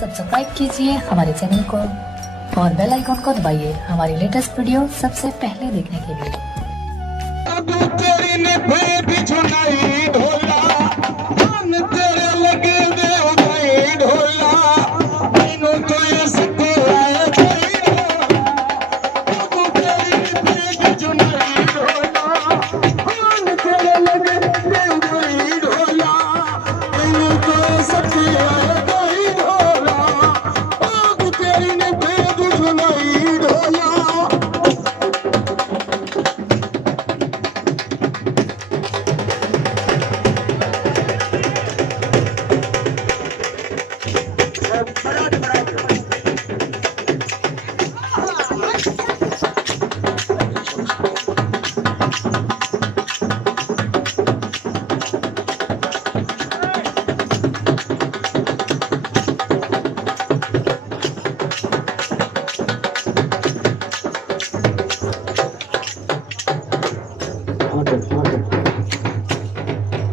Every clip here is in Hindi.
सब्सक्राइब कीजिए हमारे चैनल को और बेल आइकॉन को दबाइए हमारी लेटेस्ट वीडियो सबसे पहले देखने के लिए।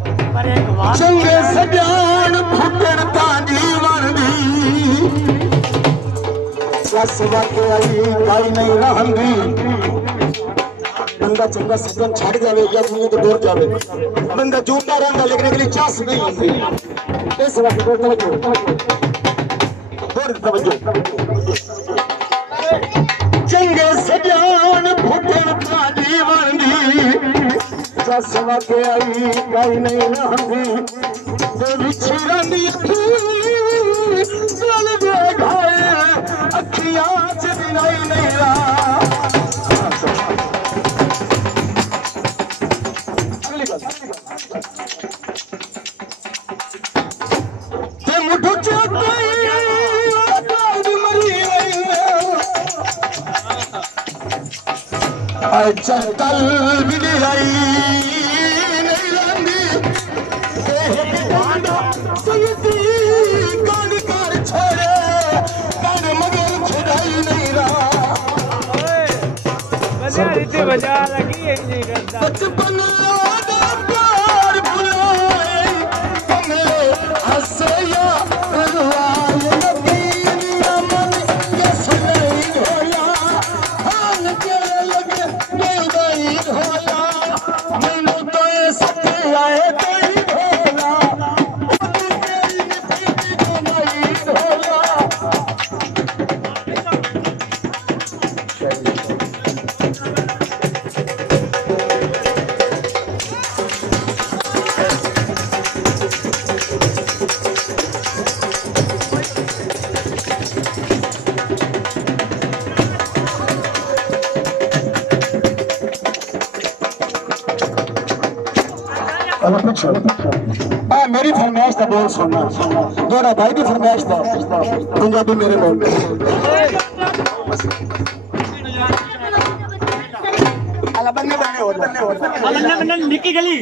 चंगे सजान फुटन तांजी वरदी सस वाके आई काई नहीं रहंदी बंदा चंगा सजन छड़ जावे या दुनिया तो दूर जावे बंदा झूठा रहंदा लेकिन अगली चास नहीं होती इस वक्त दूर तवज्जो चंगे सजान फुटन तांजी वरदी सस वाके आई काई नहीं रहंदी बिछड़ी चल घाए अखियां च नहीं मुठो चल भी बजा लगी बचपन प्यार भुलाए कमले हंसे या रुआए नबीना मन के सुनाई होला हाल के लगे गई होला मैनू तो ये सत्य आए कोई होला तेरी निफी जुनाई होला मेरी फरमाइश का बोल सुनना दोनों भाई की फरमाइश था पंजाबी मेरे बोल निकी गली